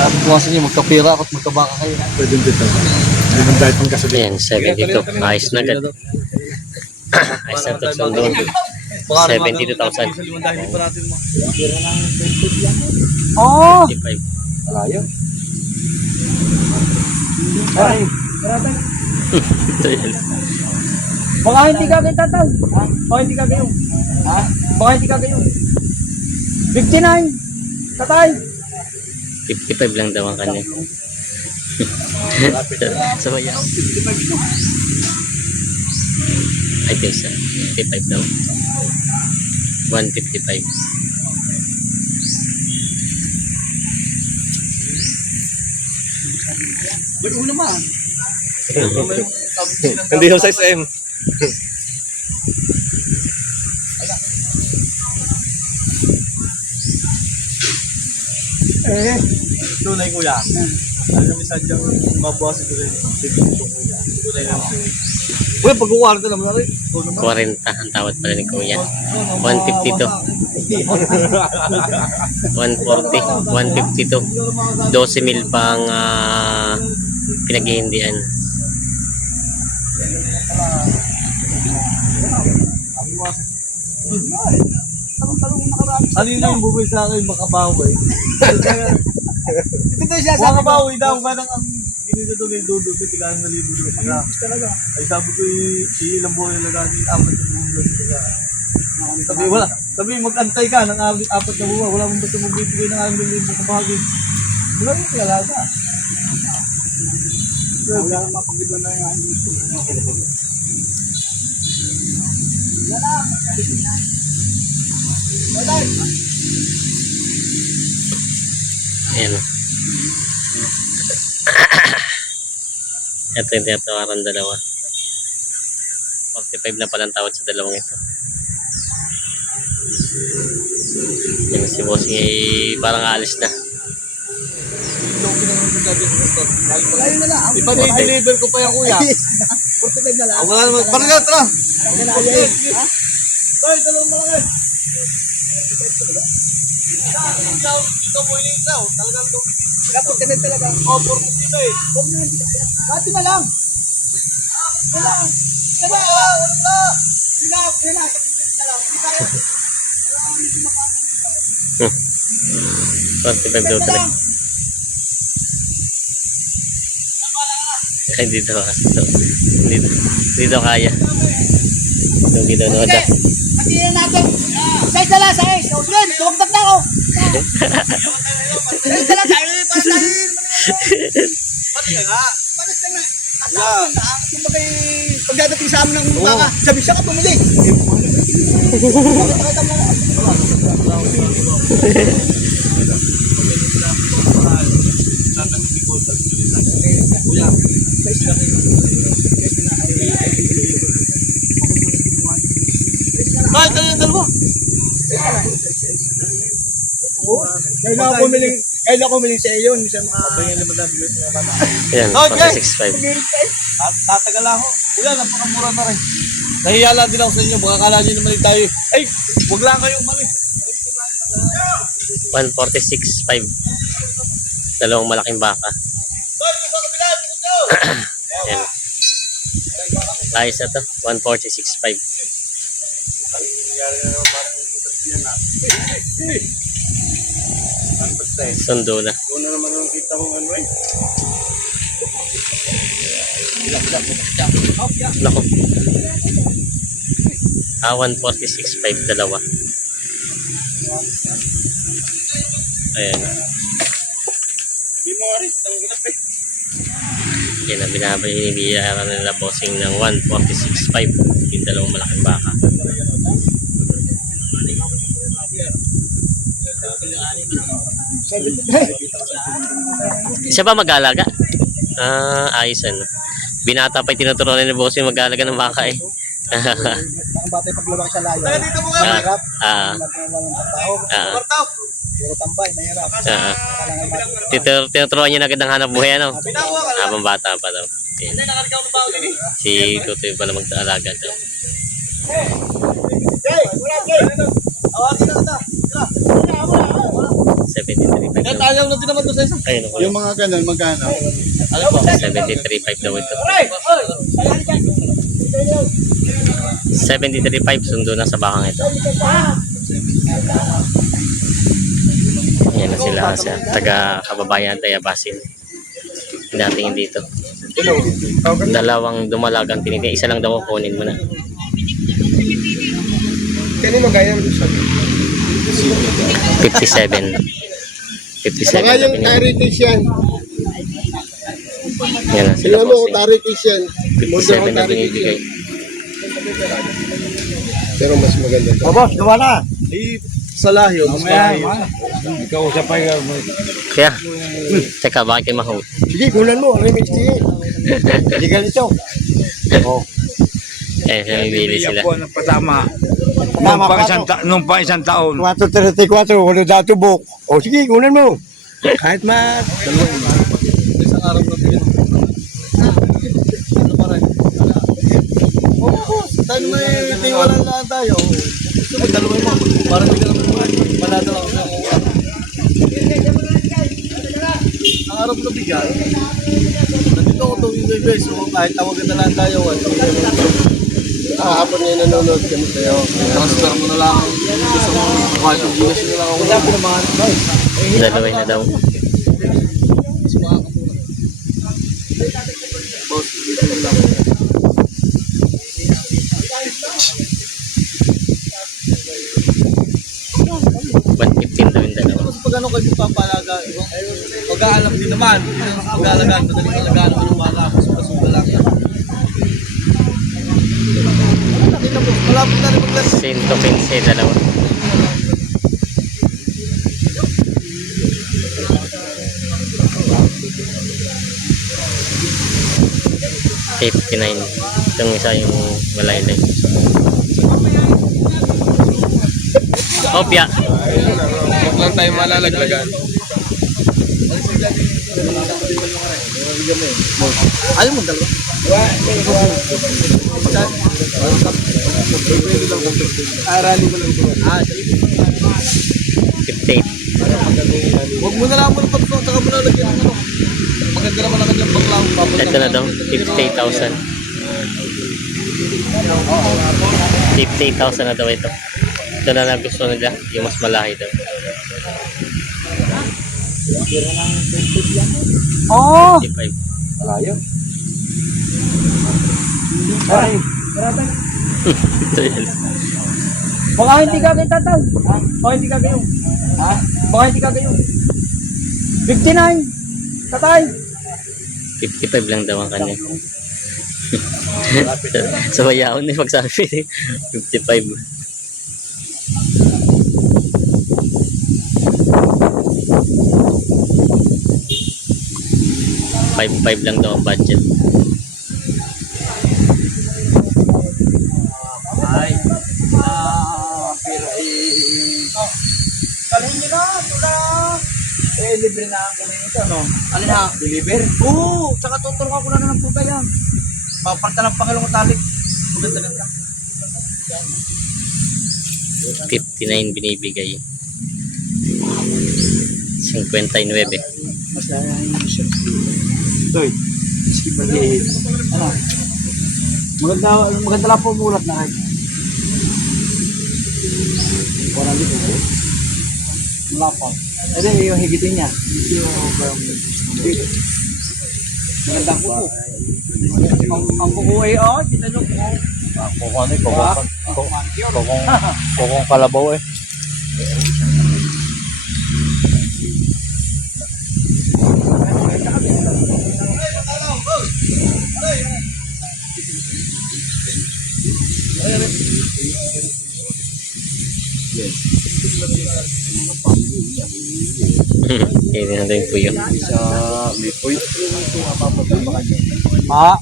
Sabi ko nga sa inyo, magkapira at magkabaka kayo. Pwede dito. Hindi man dahil pang kasabi. Ayan, 72. Ayos na agad. Ayos na ito. Sundo. 72,000. Oh! 55. Malayo. Ay, Ito yan. Baka hindi ka kayo tatay. Baka hindi ka kayo. Ha? Baka hindi ka kayo. 59. Tatay. 55 lang daw ang kanya. So, yeah. Ay, Diyos. 55 daw. 155. Ba't mo naman? hindi yung size M. Tunay kuya. Alam mo sadyang mabawasan ko rin. Kuya. Tunay lang. Uy, pag-uwarta naman na rin. 40 ang tawad pala ni Kuya. 150 to. 140. 152. 12,000 pang pinaghihindian. Kanina yung bubay sa akin, makabawi. Ito tayo siya sa makabawi daw. Parang ang ginito doon yung dudo. Tigaan na libo doon. Talaga. Ay sabi ko ilang buhay na lagani. 4 na buhay doon. Sabi wala. Sabi mag-antay ka ng 4 na buhay. Wala mong basta mong bibigay ng 6,000 kabahagi. Wala yung talaga. Wala nang mapagbilan na yung dito. Wala. Ayan o. Ito yung tinatawaran dalawa. 45 na palang tawad sa dalawang ito. Yan si Bossing ay parang aalis na. Ipa-deliver ko pa yung kuya. 45 na lang. Wala naman. Parang nga, tara. Tay, dalawang malaki. Ikaw mo yung ikaw. Talagang ito. Dapat ka talaga. O, 45 eh. Dati na lang. Wala. Wala. Wala. Wala. Wala. 45 daw talaga. Ay, dito. Dito kaya. Lugi daw na wala. Pati natin. Size na lang, size. O, sige, tuwagdag na ako. Size na lang, size. Para tayo. Pati nga. Pati nga. Kumbagay, pagdadating sa amin ng baka, sabi siya ka pumili. Pakita mo. Kahit na yung dalawa. Kailan ako humiling sa iyo, sa mga kabayan na madami yung mga bata. Ayan, 46.5. Tatagal ako. Wala, napakamura na rin. Nahiyala din ako sa inyo, baka kala nyo naman tayo. Ay, wag lang kayong mali. 146.5. Dalawang malaking baka. Ayan. Ayos na to. 146.5. Sundo na. Doon na naman ang kita kong ano eh. Naku. 146.5 dalawa. Ayan. Hindi mo arit. Ang ginap eh. Yan na binabayaran nila Bossing ng 146.5 yung dalawang malaking baka. Siya ba mag-aalaga? Ayos ano. Binata pa yung tinuturuan ni Bossing mag-aalaga ng baka eh. Ang bata paglabak sa layo. Dito mo nga. Puro tambay, mahirap. Tinuturuan niya na agad ng hanap buhay ano. Habang bata pa daw. Si Tutoy pala mag-aalaga daw. Hey, wala, hey. Awagin na kita. 72 73.5 Kahit daw. ayaw na din naman to sa isa. Ayun ako. Yung mga ganun, magkano? Ano po? 73.5 daw ito. 73.5 sundo na sa bakang ito. Yan na sila sa taga kababayan Tayabasin. Dating dito. Dalawang dumalagang tinitingnan. Isa lang daw kunin mo na. Kanino gaya mo sa 57. 57 Baka na yung binili. taritis yan. Yan na sila Tingnan mo, bossing. taritis yan. Model 57 ko na taritis binibigay. yan. Pero mas maganda to. Boss, gawa na. Sa lahyo. Ikaw sa pa Kaya, teka, bakit kayo mahal? Sige, kunan mo. Remix sige. Hindi ganito. Oh. Eh, namibili sila. Ako nagpatama. Tama pa to. Nung pa isang taon. 434, wala dato buk. O sige, kunan mo. Kahit Isang araw na din. Ano pa rin? Oo, tayo may tiwalan lang tayo. Gusto mo, dalawin mo. Para hindi ka naman manada lang sa mga. Ang araw na bigyan. Nandito ako tuwing guys. So kahit tawagan na lang tayo. hapon niya nanonood kami sa'yo. Transfer mo na lang. Gusto mo, kahit yung gigas na lang ako. Wala po naman. Dalawin na daw. Boss, dito na lang. $115 daw yung dalawa. Tapos pag ano kayo papalaga, pag-aalam din naman. Pag-aalagaan, madaling alagaan mo yung baka. Suga lang yan. Malapit na rin maglaro. 115 dalawa. $59. Itong isa yung malaylay. Opya. Huwag lang tayo malalaglagan. Ayaw mo dalawa? Arali mo lang ito. 58. Huwag mo na lang mo pag saka mo na lagyan ng ano. Maganda naman ang kanyang baklang. Ito na daw, 58,000. 58,000 na daw ito. Ito na lang gusto nila, yung mas malaki daw. Oo! 55. Malayo. Ito yan. Baka hindi ka kayo tatay. Baka hindi ka kayo. Ha? Baka hindi ka kayo. 59! Tatay! 55 lang daw ang kanya. Sa bayaon ni pagsabi. 55. $5.5 lang daw ang budget. Ay. Pero kalhin nyo na. Tula. Libre na ang kami ito, no? Alin ha? Deliver? Oo. Tsaka tuturuan ko na ng puta yan. Paparta ng Panginoong talik. Maganda lang. 59 binibigay. 59. Mas lang yung shirt. Toy. Skip ba di? Ano? Maganda lang po mulat na kahit. Wala dito. Malapang. Ito yung higitin niya. Maganda po. Ang buko ay kita nyo po. Kukong kalabaw eh. Hindi na daw yung puyo. May point. Ma.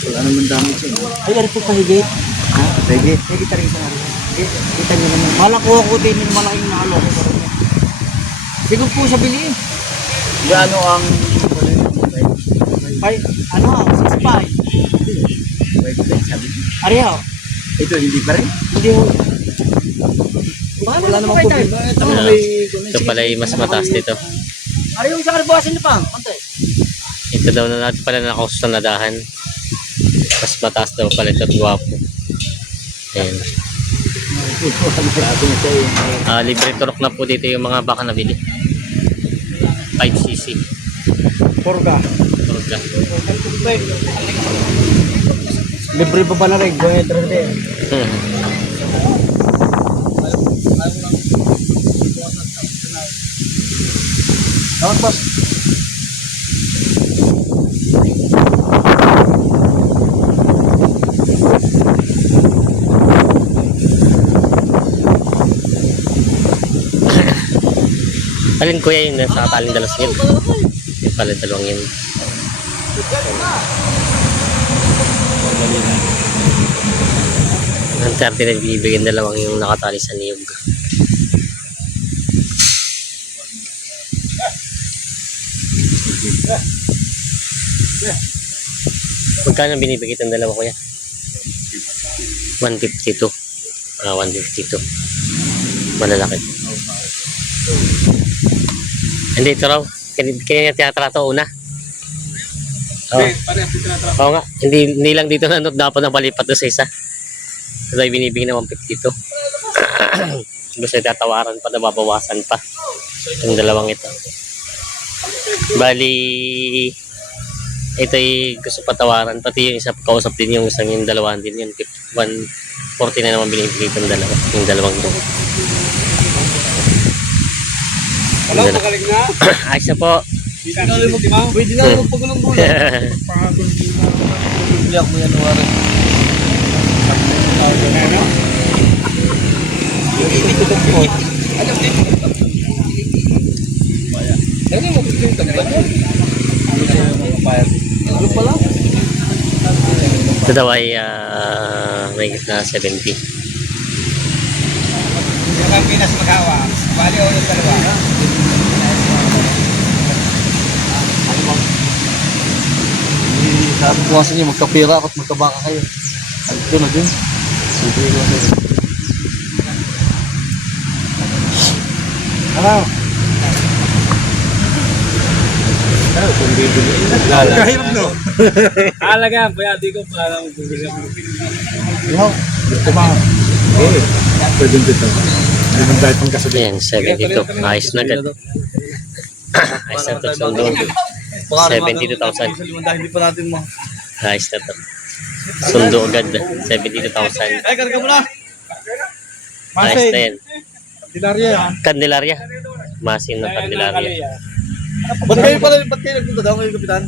Wala naman damage yun. Ay, ari po pahigit. Ha? Pahigit. Pahigit rin sa ari. Kita nyo naman. Malakuha ko din yung malaking naaloko ko rin. Siguro po siya biliin. Gano ang... Ay, ano ha? 6.5. Ari ha? Ito, hindi pa rin. Wala namang problema. Ito Ah, may... ito pala ay mas mataas dito. Ano yung sa kalbasin niyo pang? Konti. Ito daw na natin pala nakasunadahan. Mas mataas daw pala ito at gwapo. Ayan. Libre turok na po dito yung mga baka nabili. 5cc. Porga. Turok na. Libre pa ba na rin? Gawin ito rin. Dapat boss. Alin kuya yun sa taling dalas yun? Yung pala dalawang yun. Ang 30 na bibigyan dalawang yung nakatali sa niyog. Magkano binibigay itong dalawa kuya? 152. 152. Malalaki. Hindi, ito raw. Kaya tinatrato una. Oo. Oo nga. Hindi lang dito na dapat na palipat doon sa isa. Ito ay binibigyan ng 152. Gusto tatawaran pa, nababawasan pa. Yung dalawang ito. Bali, ito ay gusto patawaran. Pati yung isa, kausap din yung isang yung dalawahan din yun. 140 na naman binibigay itong dalawa. Yung dalawang ito. Hello, magaling na. Ayos na po. Pwede na magpagulong bulan. Biyak mo yan, Warren. Ano mo yung tagban mo? Ano pala? Ito daw ay may na 70. Yung ang Pinas magawa. Bali o yung dalawa. Sabi ko sa inyo, magkapira ako at magkabaka kayo. Ito na din. Sige ko sa inyo. Hello. Kahirap no? Alaga, pwede ko para magbibili ako. Yo. Ito ba? Eh. Pwede dito. Hindi man dahil pang kasabi. Ayan, 72. Ayos na agad. Ayos na ito. Sundo. 72,000. Dahil hindi pa natin mo. Ayos na ito. Sundo agad. 72,000. Ay, karga mo na! Ayos na yan. Dilarya yan. Candelaria. Masin na Candelaria. Ba't kayo nagpunta daw kayo, Kapitan?